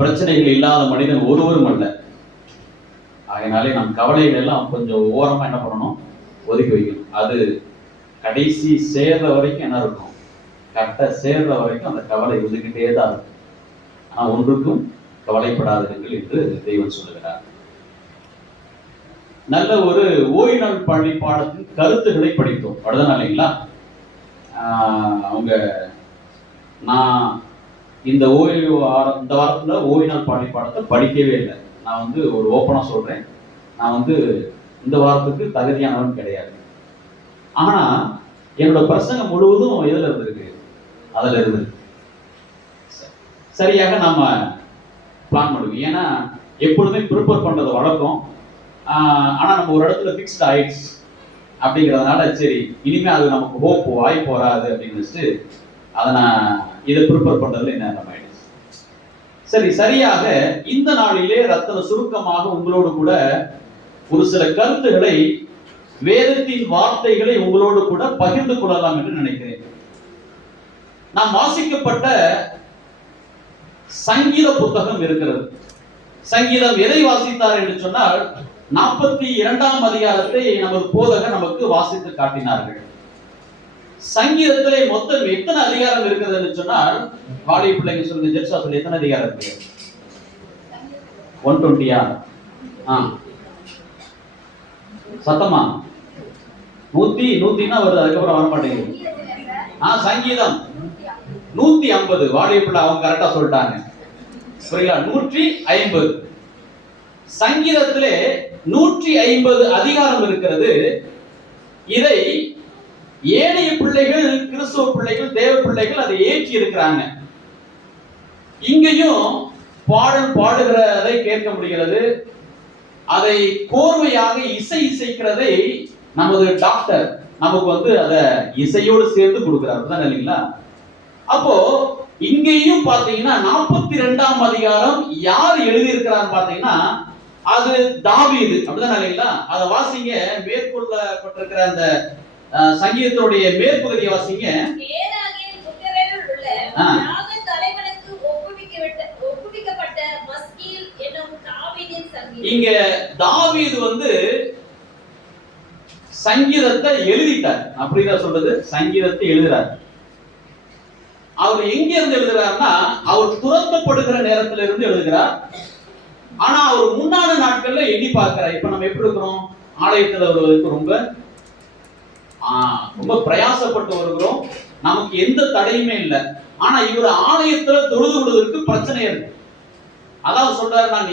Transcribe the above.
பிரச்சனைகள் இல்லாத மனிதன் ஒருவரும் அல்ல. அதனாலே நம் கவலைகள் எல்லாம் கொஞ்சம் ஓரமா என்ன பண்ணணும், ஒதுக்கி வைக்கணும். அது கடைசி சேர்ற வரைக்கும் என்ன இருக்கும், கரெக்டா சேர்ற வரைக்கும் அந்த கவலை இருந்துகிட்டே தான் இருக்கும். ஆனா ஒன்றுக்கும் கவலைப்படாதீர்கள் என்று தெய்வம் சொல்லுகிறார். நல்ல ஒரு ஓய்வு நாள் பள்ளி பாடத்தின் கருத்துக்களை படித்தோம். அப்படிதான் இல்லைங்களா? அவங்க நான் இந்த வாரத்துல ஓய்வு நாள் பள்ளி பாடத்தை படிக்கவே இல்லை. நான் ஒரு ஓப்பனா சொல்றேன், நான் இந்த வாரத்துக்கு தகுதியானவன் கிடையாது. ஆனா என்னோட பிரசங்கம் முழுவதும் எதுல இருந்திருக்கு, அதுல இருந்து சரியாக நாம பிளான் பண்ணுவோம். ஏன்னா எப்பொழுதுமே ப்ரிப்பேர் பண்றது வழக்கம். ஆனா நம்ம ஒரு இடத்துல ஃபிக்ஸ்ட் ஆயிடுச்சு அப்படிங்கிறதுனால சரி இனிமே அது நமக்கு ஹோப் வாய்ப்பு வராது அப்படின்னு அதை நான் இதை ப்ரிப்பேர் பண்றதுல என்ன ஆயிடுச்சு. சரி, சரியாக இந்த நாளிலே ரத்தன சுருக்கமாக உங்களோடு கூட ஒரு சில கருத்துக்களை, வேதத்தின் வார்த்தைகளை உங்களோடு கூட பகிர்ந்து கொள்ளலாம் என்று நினைக்கிறேன். நாம் வாசிக்கப்பட்ட சங்கீத புத்தகம் இருக்கிறது. சங்கீதம் எதை வாசித்தார் என்று சொன்னால் 42ஆம் அதிகாரத்தை நமது போதகர் நமக்கு வாசித்து காட்டினார்கள். சங்கீதத்திலே மொத்தம் எத்தனை அதிகாரம் இருக்கிறது என்று சொன்னால், வாலிப பிள்ளைங்க சொல்லுங்க, ஜெர்சா சொல்லி எத்தனை அதிகாரம் இருக்கு? 120. சத்தமா 100 வருது, அதுக்கப்புறம் வர மாட்டேங்குது. சங்கீதம் 150. வாலிப பிள்ளை அவங்க கரெக்டா சொல்லிட்டாங்க. புரியல? 150. சங்கீதத்திலே 150 அதிகாரம் இருக்கிறது. இதை ஏனைய பிள்ளைகள், கிறிஸ்துவ பிள்ளைகள், தேவ பிள்ளைகள் அதை ஏற்றி இருக்கிறாங்க. இங்கேயும் பாடல் பாடுகிறதை கேட்க முடிகிறது. அதை கோர்வையாக இசைக்கிறதை நமது டாக்டர் நமக்கு அதை இசையோடு சேர்த்து கொடுக்கிறார் தான் இல்லைங்களா? அப்போ இங்கேயும் பாத்தீங்கன்னா 42ஆம் அதிகாரம் யார் எழுதியிருக்கிறார் பாத்தீங்கன்னா அது தாவீது. அப்படிதான் இல்லைங்களா? அதை வாசிங்க, மேற்கொள்ளப்பட்டிருக்கிற அந்த சங்கீதத்தினுடைய மேற்பகுதியை வாசிங்க. இங்க தாவீது சங்கீதத்தை எழுதிட்டார். அப்படிதான் சொல்றது, சங்கீதத்தை எழுதுறார். அவர் எங்க இருந்து எழுதுறாருன்னா, அவர் துரத்தப்படுகிற நேரத்துல இருந்து எழுதுகிறார். ஆனா அவர் முன்னான நாட்கள்ல எண்ணி பார்க்கிறார். இப்ப நம்ம எப்படி இருக்கிறோம், ஆலயத்துல வருவதற்கு ரொம்ப பிரயாசப்பட்டு வருகிறோம், நமக்கு எந்த தடையுமே இல்லை. ஆனா இவர் ஆலயத்துல தொழுது விடுவதற்கு பிரச்சனை இருக்கு. அதாவது சொல்றாரு, நான்